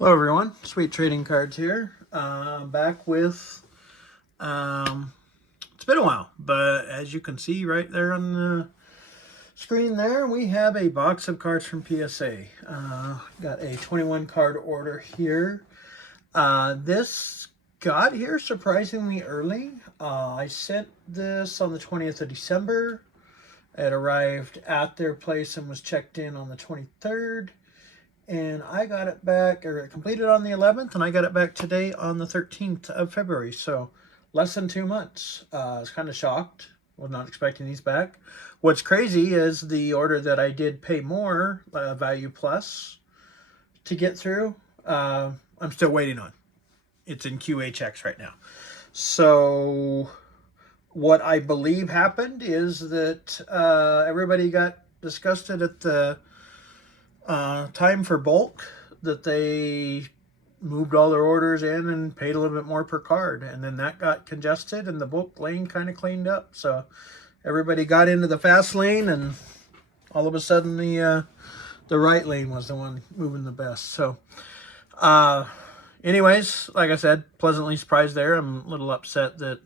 Hello everyone, Sweet Trading Cards here. Back with, it's been a while, but as you can see right there on the screen there, we have a box of cards from PSA. Got a 21 card order here. This got here surprisingly early. I sent this on the 20th of December. It arrived at their place and was checked in on the 23rd. And I got it back, or it completed on the 11th, and I got it back today on the 13th of February. So less than 2 months. I was kind of shocked. Was not expecting these back. What's crazy is the order that I did pay more, value plus, to get through, I'm still waiting on. It's in QHX right now. So what I believe happened is that everybody got disgusted at the time for bulk, that they moved all their orders in and paid a little bit more per card, and then that got congested and the bulk lane kind of cleaned up, so everybody got into the fast lane, and all of a sudden the right lane was the one moving the best. So anyways, like I said, pleasantly surprised there. I'm a little upset that,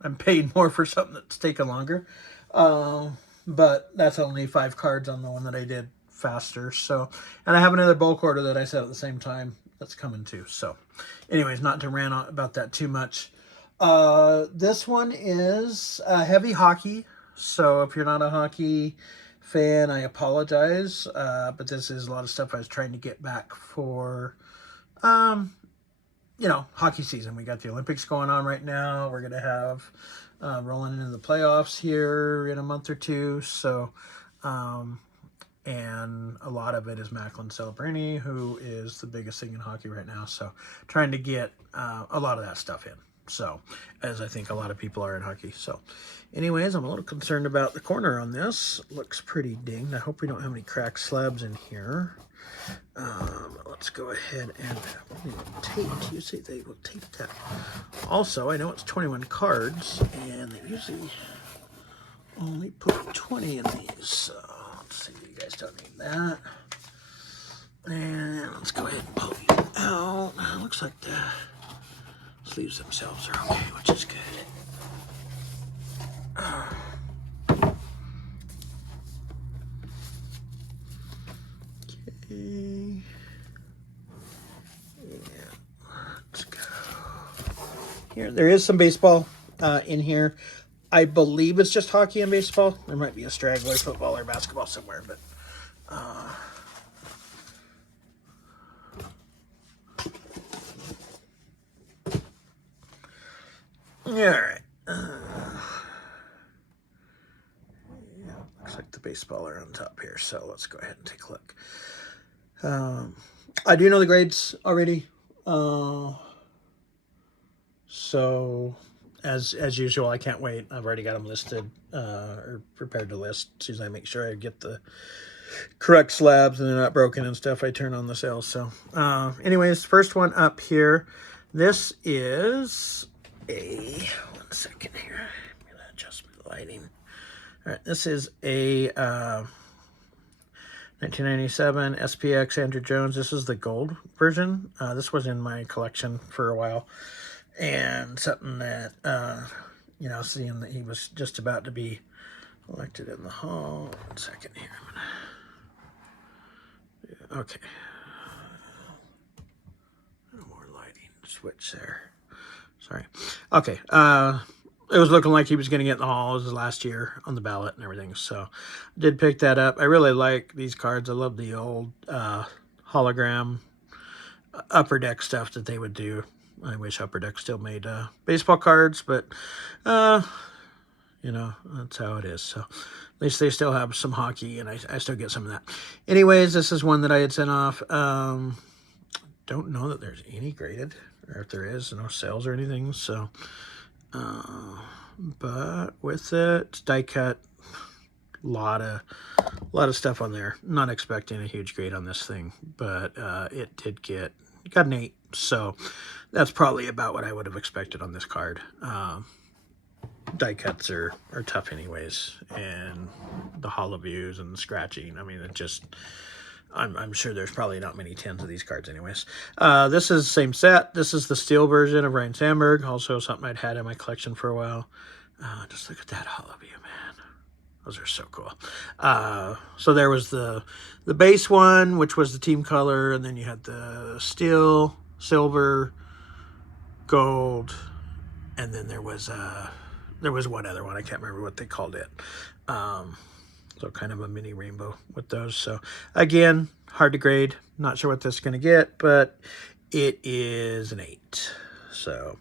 I'm paying more for something that's taken longer, but that's only 5 cards on the one that I did faster. So, and I have another bulk order that I set at the same time that's coming too. So anyways, not to rant on about that too much. This one is heavy hockey. So if you're not a hockey fan, I apologize. But this is a lot of stuff I was trying to get back for, hockey season. We got the Olympics going on right now. We're going to have rolling into the playoffs here in a month or two. So, and a lot of it is Macklin Celebrini, who is the biggest thing in hockey right now. So trying to get a lot of that stuff in. So, as I think a lot of people are in hockey. So anyways, I'm a little concerned about the corner on this. Looks pretty dinged. I hope we don't have any cracked slabs in here. Let's go ahead and tape. You see, they will tape that. Also, I know it's 21 cards, and they usually only put 20 in these. So let's see, you guys don't need that. And let's go ahead and pull these out. Looks like the sleeves themselves are okay, which is good. Okay. Yeah, let's go. Here, there is some baseball in here. I believe it's just hockey and baseball. There might be a straggler, football or basketball somewhere, but all right. Yeah, looks like the baseball are on top here, so let's go ahead and take a look. I do know the grades already, so as usual, I can't wait. I've already got them listed or prepared to list. As soon as I make sure I get the correct slabs and they're not broken and stuff, I turn on the sales. So anyways, first one up here. This is a, 1 second here, I'm gonna adjust my lighting. All right, this is a 1997 SPX Andrew Jones. This is the gold version. This was in my collection for a while, and something that seeing that he was just about to be elected in the hall. 1 second here. Okay. No more lighting switch there. Sorry. Okay. It was looking like he was going to get in the hall. It was last year on the ballot and everything. So I did pick that up. I really like these cards. I love the old hologram Upper Deck stuff that they would do. I wish Upper Deck still made baseball cards, but that's how it is. So at least they still have some hockey, and I still get some of that. Anyways, this is one that I had sent off. Don't know that there's any graded, or if there is, no sales or anything. So, but with it, die cut, lot of stuff on there. Not expecting a huge grade on this thing, but it did got an 8. So that's probably about what I would have expected on this card. Die cuts are tough anyways, and the hollow views and the scratching. I mean, it just I'm sure there's probably not many 10s of these cards anyways. This is the same set. This is the steel version of Ryan Sandberg. Also something I'd had in my collection for a while. Just look at that hollow view, man. Those are so cool. So there was the base one, which was the team color, and then you had the steel, silver, gold, and then there was one other one. I can't remember what they called it. So kind of a mini rainbow with those. So again, hard to grade. Not sure what this is going to get, but it is an 8. So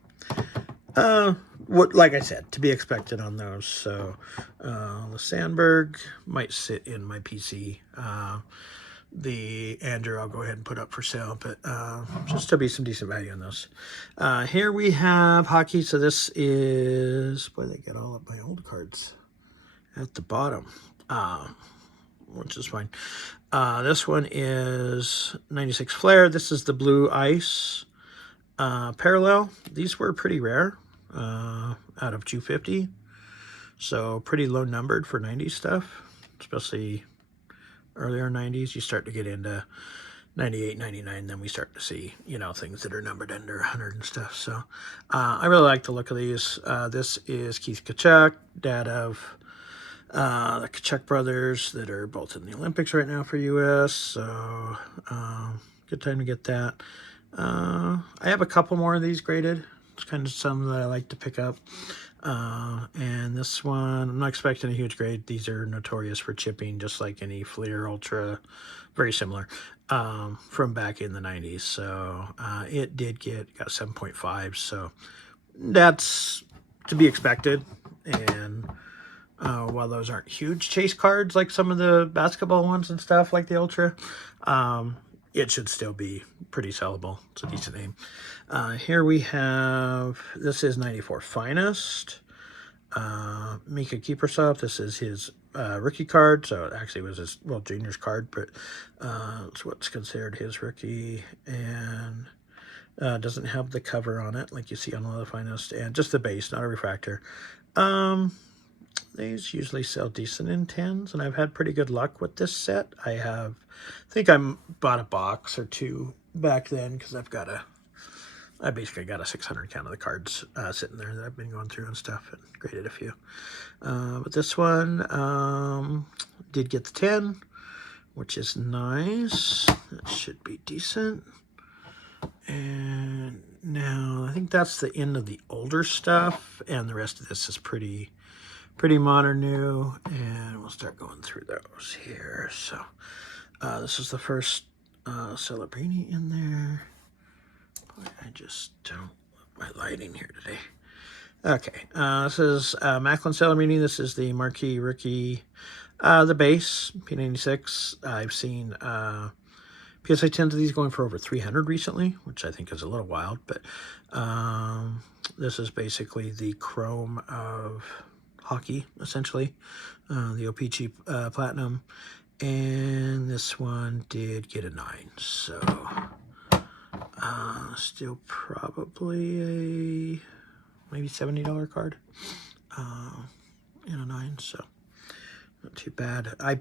like I said, to be expected on those. So the Sandberg might sit in my PC. The Andrew I'll go ahead and put up for sale, but just to be some decent value on those. Here we have hockey. So this is, boy, they get all of my old cards at the bottom, which is fine. This one is 96 Flair. This is the blue ice parallel. These were pretty rare out of 250, so pretty low numbered for 90s stuff, especially earlier 90s. You start to get into 98, 99, then we start to see, things that are numbered under 100 and stuff. So I really like the look of these. This is Keith Tkachuk, dad of the Tkachuk brothers that are both in the Olympics right now for U.S. So good time to get that. I have a couple more of these graded. It's kind of some that I like to pick up. And this one, I'm not expecting a huge grade. These are notorious for chipping, just like any Fleer Ultra, very similar, from back in the 90s. So it got 7.5. So that's to be expected. And while those aren't huge chase cards like some of the basketball ones and stuff like the Ultra, it should still be pretty sellable. It's a decent name. Here we have, this is 94 Finest. Mika Kiprusoff. This is his rookie card. So it actually was his, junior's card, but it's what's considered his rookie. And doesn't have the cover on it like you see on all the Finest. And just the base, not a refractor. These usually sell decent in 10s, and I've had pretty good luck with this set. I think I bought a box or two back then because I basically got a 600 count of the cards sitting there that I've been going through and stuff and graded a few. But this one did get the 10, which is nice. That should be decent. And now I think that's the end of the older stuff, and the rest of this is pretty modern new, and we'll start going through those here. So this is the first Celebrini in there. Boy, I just don't love my lighting here today. Okay, this is Macklin Celebrini. This is the marquee rookie, the base, P96. I've seen PSA 10s of these going for over 300 recently, which I think is a little wild, but this is basically the chrome of hockey, essentially, the O-Pee-Chee Platinum, and this one did get a 9, so still probably a maybe $70 card in a 9, so not too bad. A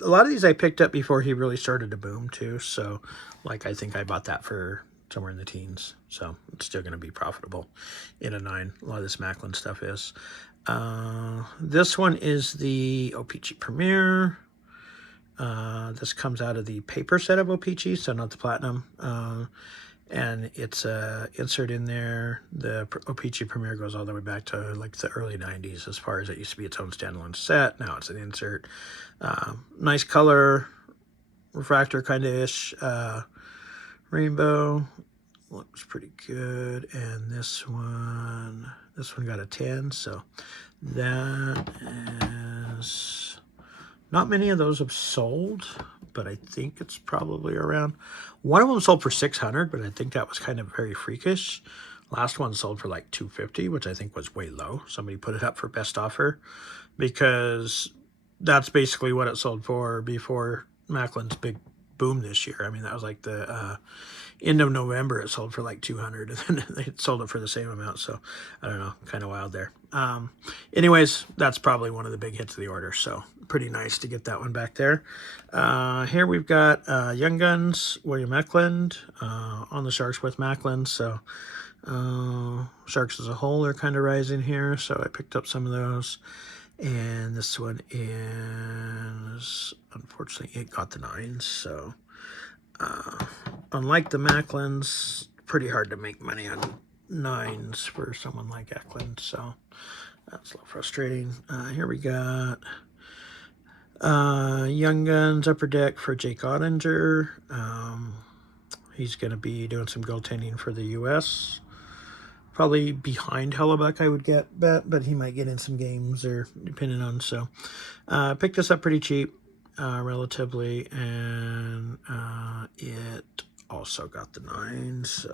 lot of these I picked up before he really started to boom too, so like I think I bought that for somewhere in the teens, so it's still going to be profitable in a 9. A lot of this Macklin stuff is. This one is the O-Pee-Chee Premier. This comes out of the paper set of O-Pee-Chee, so not the Platinum. And it's a insert in there. The O-Pee-Chee Premier goes all the way back to like the early 90s as far as it used to be its own standalone set. Now it's an insert. Nice color, refractor kind of ish. Rainbow looks pretty good. And this one got a 10, so that is, not many of those have sold, but I think it's probably around, one of them sold for 600, but I think that was kind of very freakish. Last one sold for like 250, which I think was way low. Somebody put it up for best offer because that's basically what it sold for before Macklin's big boomed this year. I mean, that was like the end of November. It sold for like 200, and then they sold it for the same amount. So I don't know, kind of wild there. Anyways, that's probably one of the big hits of the order. So pretty nice to get that one back there. Here we've got Young Guns, William Macklin, on the Sharks with Macklin. So Sharks as a whole are kind of rising here. So I picked up some of those. And this one is, unfortunately, it got the 9s. So unlike the Macklins, pretty hard to make money on 9s for someone like Eklund. So that's a little frustrating. Here we got Young Guns Upper Deck for Jake Ottinger. He's going to be doing some goaltending for the U.S. Probably behind Hellebuck, I would bet, but he might get in some games or depending on. So picked this up pretty cheap, relatively, and it also got the 9. So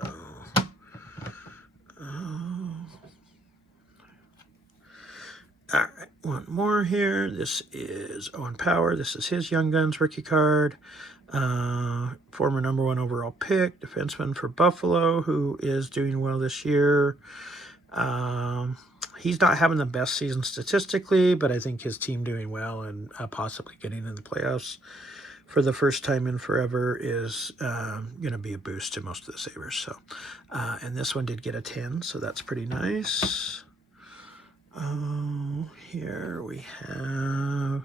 all right, one more here. This is Owen Power. This is his Young Guns rookie card. Former #1 overall pick, defenseman for Buffalo, who is doing well this year. He's not having the best season statistically, but I think his team doing well and possibly getting in the playoffs for the first time in forever is going to be a boost to most of the Sabres. So, and this one did get a 10, so that's pretty nice. Here we have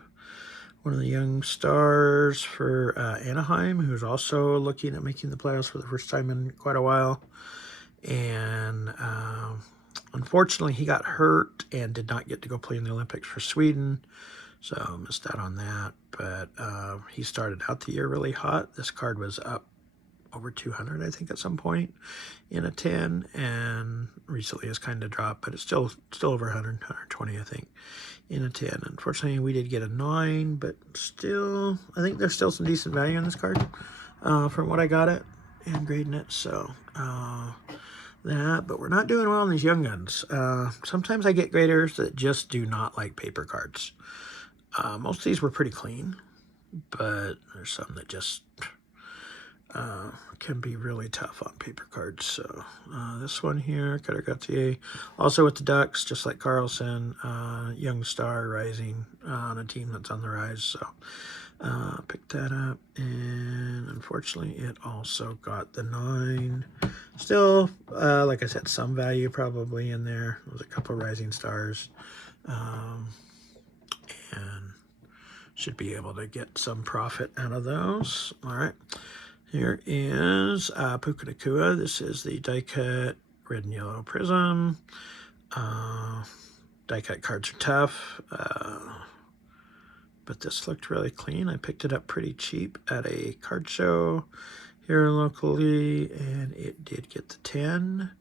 one of the young stars for Anaheim, who's also looking at making the playoffs for the first time in quite a while. And unfortunately, he got hurt and did not get to go play in the Olympics for Sweden. So missed out on that. But he started out the year really hot. This card was up over 200, I think, at some point in a 10, and recently has kind of dropped, but it's still over 100, 120, I think, in a 10. Unfortunately, we did get a 9, but still, I think there's still some decent value on this card from what I got it and grading it. So but we're not doing well on these Young Guns. Sometimes I get graders that just do not like paper cards. Most of these were pretty clean, but there's some that just can be really tough on paper cards. So this one here, Cutter Gauthier, also with the Ducks, just like Carlson, young star rising on a team that's on the rise. So picked that up, and unfortunately it also got the 9. Still, like I said, some value probably in there. There's a couple rising stars, and should be able to get some profit out of those. All right. Here is Puka Nakua. This is the die-cut red and yellow prism. Die-cut cards are tough, but this looked really clean. I picked it up pretty cheap at a card show here locally, and it did get the 10.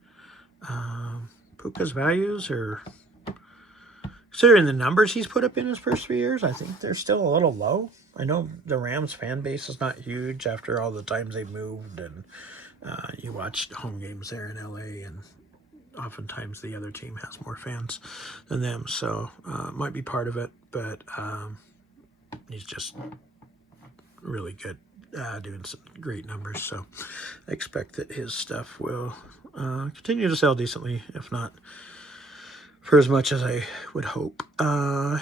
Puka's values are, considering the numbers he's put up in his first 3 years, I think they're still a little low. I know the Rams fan base is not huge after all the times they moved, and you watched home games there in LA, and oftentimes the other team has more fans than them, so might be part of it, but he's just really good, doing some great numbers, so I expect that his stuff will continue to sell decently, if not for as much as I would hope.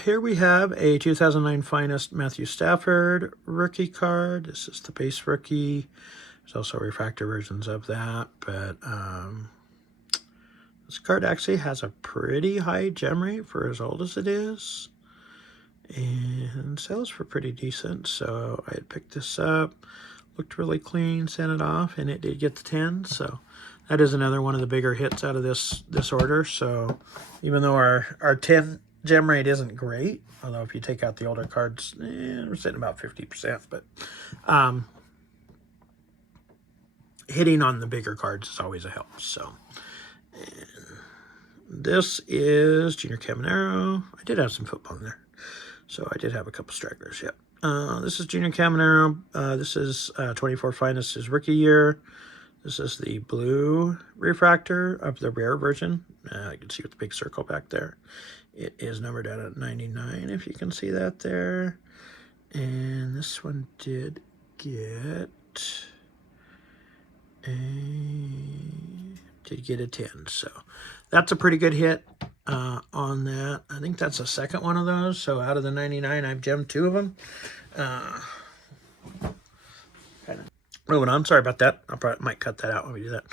Here we have a 2009 Finest Matthew Stafford rookie card. This is the base rookie. There's also refractor versions of that, but this card actually has a pretty high gem rate for as old as it is, and sells for pretty decent. So I had picked this up, looked really clean, sent it off, and it did get the 10. So that is another one of the bigger hits out of this order. So even though our 10 gem rate isn't great, although if you take out the older cards, we're sitting about 50%, but hitting on the bigger cards is always a help. So this is Junior Caminero. I did have some football in there, so I did have a couple stragglers. Yep. This is Junior Caminero. This is 24 Finest, his rookie year. This is the blue refractor of the rare version. You can see with the big circle back there. It is numbered out at 99, if you can see that there. And this one did get a 10. So that's a pretty good hit on that. I think that's the second one of those. So out of the 99, I've gemmed 2 of them. Moving on. Sorry about that. I probably might cut that out when we do that.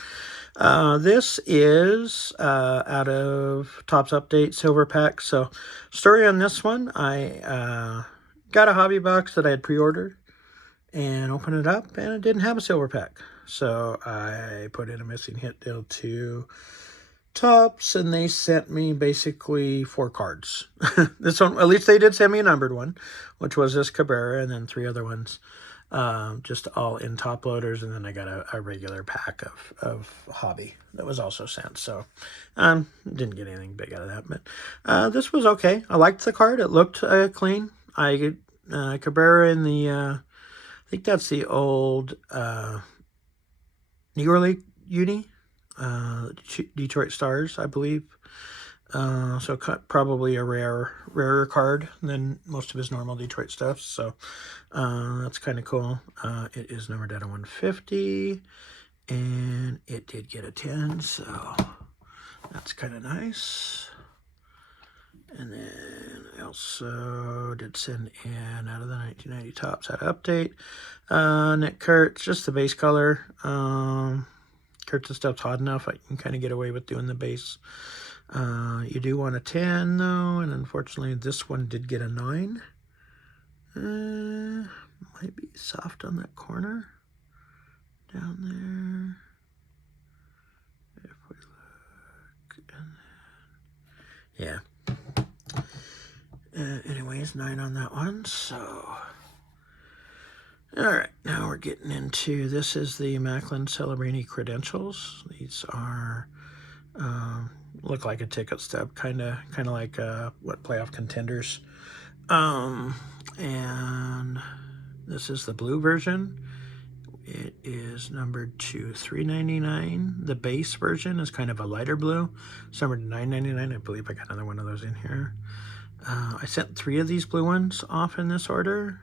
This is out of Topps Update Silver Pack. So story on this one, I got a hobby box that I had pre-ordered and opened it up, and it didn't have a silver pack. So I put in a missing hit deal to Topps, and they sent me basically 4 cards. This one, at least they did send me a numbered one, which was this Cabrera, and then 3 other ones, just all in top loaders. And then I got a regular pack of hobby that was also sent. So didn't get anything big out of that, but this was okay. I liked the card. It looked clean. I get Cabrera in the I think that's the old Negro League uni, Detroit Stars, I believe. So probably a rarer card than most of his normal Detroit stuff. So that's kind of cool. It is numbered out of 150, and it did get a 10. So that's kind of nice. And then I also did send in out of the 1990 Topps out of Update. Nick Kurtz, just the base color. Kurtz's stuff's hot enough. I can kind of get away with doing the base. You do want a 10 though, and unfortunately this one did get a 9. Might be soft on that corner down there. If we look, and then, yeah. Anyways, 9 on that one. So, all right, now we're getting into, this is the Macklin Celebrini credentials. These are look like a ticket stub, kind of like what playoff contenders. And this is the blue version. It is numbered to $3.99. The base version is kind of a lighter blue. It's numbered to $9.99. I believe I got another one of those in here. I sent 3 of these blue ones off in this order,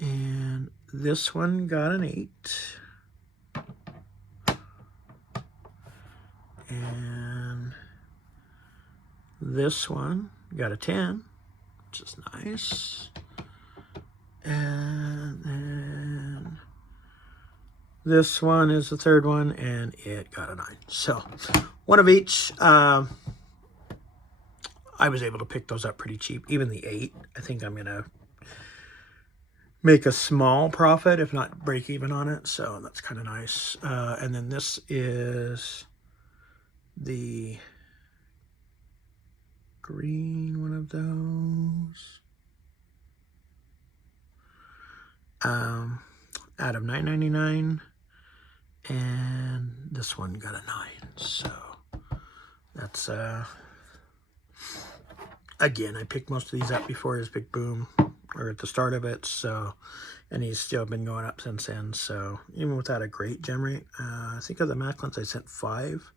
and this one got an 8. And this one got a 10, which is nice. And then this one is the third one, and it got a 9. So one of each. I was able to pick those up pretty cheap. Even the 8, I think I'm going to make a small profit, if not break even on it. So that's kind of nice. And then this is the green one of those. Out of $9.99. And this one got a 9. So that's again, I picked most of these up before his big boom, or at the start of it, so, and he's still been going up since then. So even without a great gem rate, I think of the Macklins I sent 5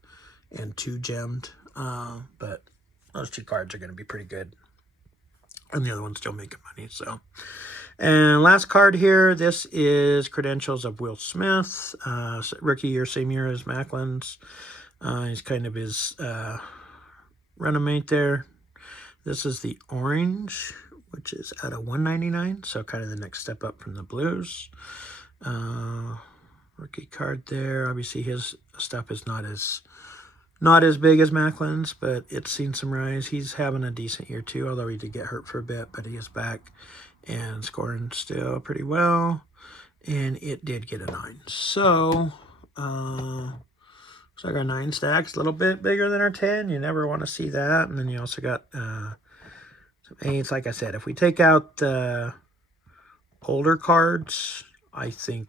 and 2 gemmed, but those 2 cards are going to be pretty good, and the other one's still making money. So, and last card here, this is credentials of Will Smith, rookie year, same year as Macklin's. He's kind of his running mate there. This is the orange, which is out of $1.99, so kind of the next step up from the blues. Rookie card there. Obviously, his stuff is not as big as Macklin's, but it's seen some rise. He's having a decent year too, although he did get hurt for a bit, but he is back and scoring still pretty well. And it did get a 9. So, so I got 9 stacks, a little bit bigger than our 10. You never want to see that. And then you also got some 8s. Like I said, if we take out the older cards, I think,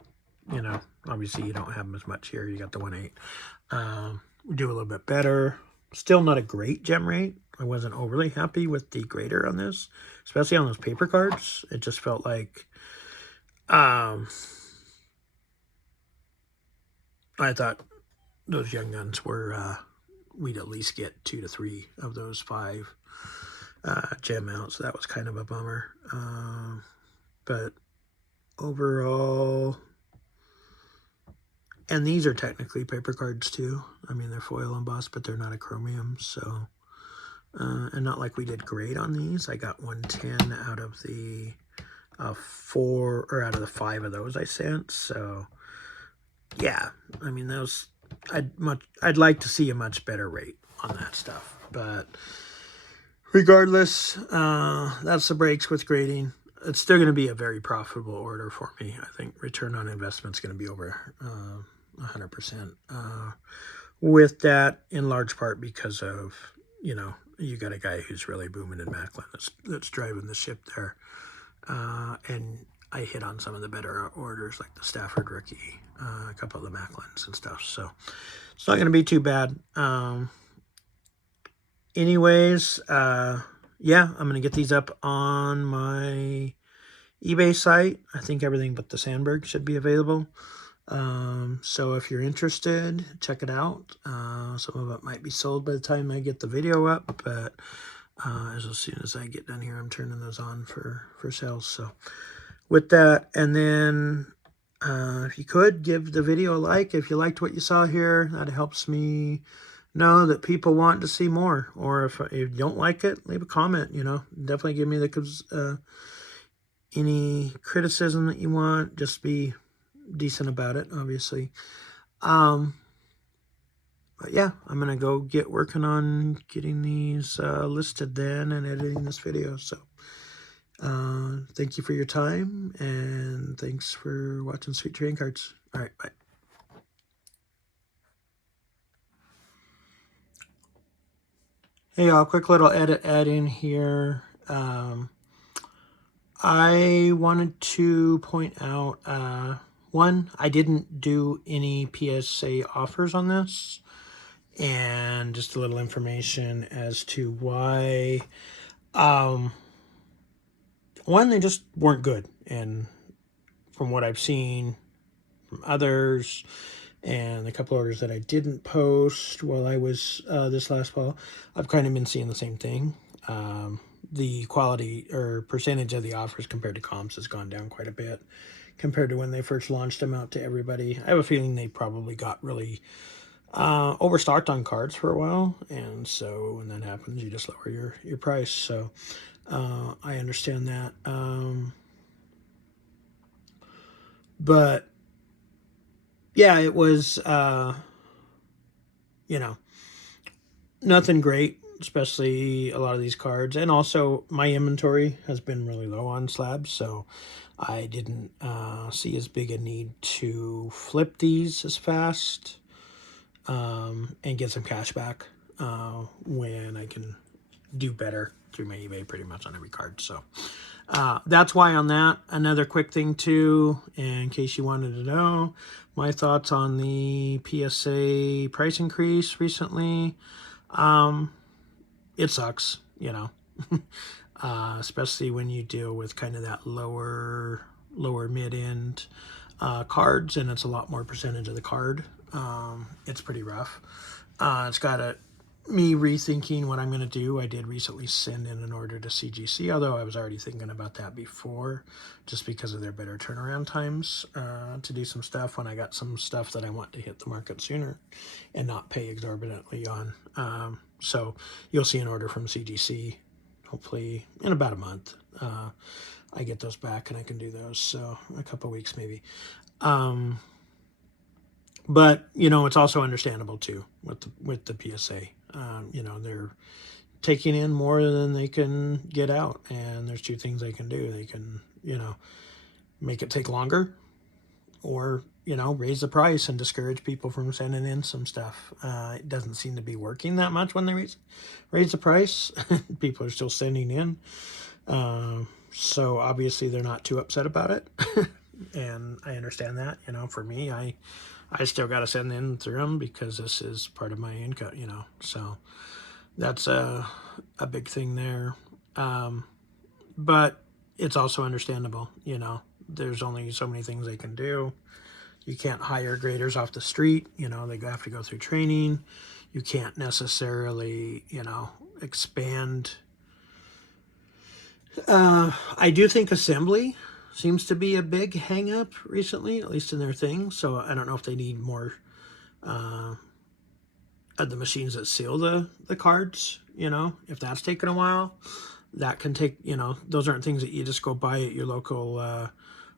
you know, obviously you don't have them as much here. You got the 1/8. We do a little bit better. Still not a great gem rate. I wasn't overly happy with the grader on this, especially on those paper cards. It just felt like I thought those young guns were, we'd at least get 2 to 3 of those 5 gem out, so that was kind of a bummer. But overall, and these are technically paper cards too. I mean, they're foil embossed, but they're not a chromium, so, and not like we did great on these. I got 110 out of the 4, or out of the 5 of those I sent, so yeah, I mean, those, I'd like to see a much better rate on that stuff, but regardless, that's the breaks with grading. It's still going to be a very profitable order for me. I think return on investment is going to be over 100% with that, in large part because of, you know, you got a guy who's really booming in Macklin that's driving the ship there. And I hit on some of the better orders, like the Stafford rookie, a couple of the Macklins and stuff. So it's not going to be too bad. Anyways, yeah, I'm going to get these up on my eBay site. I think everything but the Sandberg should be available. So if you're interested, check it out. Some of it might be sold by the time I get the video up, but as soon as I get done here, I'm turning those on for sales. So with that, and then if you could give the video a like if you liked what you saw here, that helps me know that people want to see more. Or if you don't like it, leave a comment. You know, definitely give me the any criticism that you want. Just be decent about it, obviously. But yeah, I'm gonna go get working on getting these listed then and editing this video. So thank you for your time, and thanks for watching Sweet Trading Cards. All right, bye. Hey y'all, quick little add in here. I wanted to point out, one, I didn't do any PSA offers on this, and just a little information as to why. One, they just weren't good, and from what I've seen from others, and a couple orders that I didn't post while I was this last fall, I've kind of been seeing the same thing. The quality or percentage of the offers compared to comps has gone down quite a bit compared to when they first launched them out to everybody. I have a feeling they probably got really overstocked on cards for a while, and so when that happens, you just lower your price. So I understand that. But yeah, it was, you know, nothing great, especially a lot of these cards. And also, my inventory has been really low on slabs, so I didn't see as big a need to flip these as fast and get some cash back when I can do better through my eBay pretty much on every card. So that's why on that. Another quick thing too, in case you wanted to know, my thoughts on the PSA price increase recently. It sucks, you know, especially when you deal with kind of that lower mid-end cards, and it's a lot more percentage of the card. It's pretty rough. It's got me rethinking what I'm going to do. I did recently send in an order to CGC, although I was already thinking about that before, just because of their better turnaround times to do some stuff when I got some stuff that I want to hit the market sooner and not pay exorbitantly on. So you'll see an order from CGC hopefully in about a month. I get those back and I can do those, so a couple weeks maybe. But, you know, it's also understandable too with the PSA. You know, they're taking in more than they can get out, and there's two things they can do. They can, you know, make it take longer, or, you know, raise the price and discourage people from sending in some stuff. It doesn't seem to be working that much when they raise the price. People are still sending in. So obviously they're not too upset about it. And I understand that. You know, for me, I still got to send in through them because this is part of my income, you know. So that's a big thing there. But it's also understandable, you know. There's only so many things they can do. You can't hire graders off the street. You know, they have to go through training. You can't necessarily, you know, expand. I do think assembly seems to be a big hang up recently, at least in their thing. So I don't know if they need more of the machines that seal the cards, you know, if that's taken a while. That can take, you know, those aren't things that you just go buy at your local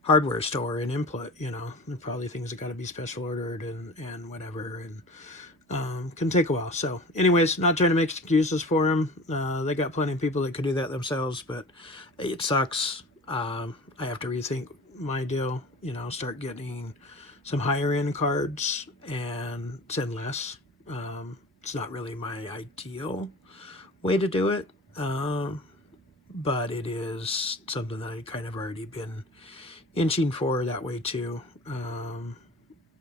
hardware store and input, you know. They're probably things that got to be special ordered and whatever, and can take a while. So anyways, not trying to make excuses for them. They got plenty of people that could do that themselves, but it sucks. I have to rethink my deal, you know, start getting some higher end cards and send less. It's not really my ideal way to do it. But it is something that I kind of already been inching for that way too.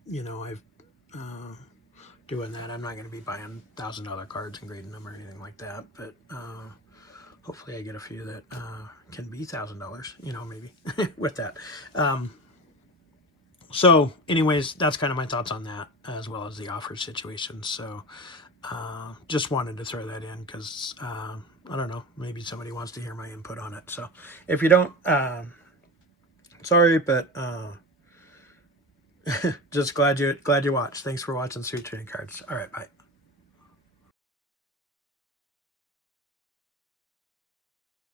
You know, I've doing that. I'm not going to be buying $1,000 cards and grading them or anything like that, but hopefully I get a few that can be $1,000, you know, maybe with that. So anyways, that's kind of my thoughts on that, as well as the offer situation. So just wanted to throw that in because I don't know, maybe somebody wants to hear my input on it. So if you don't, sorry, but just glad you watched. Thanks for watching Sweet Trading Cards. All right, bye.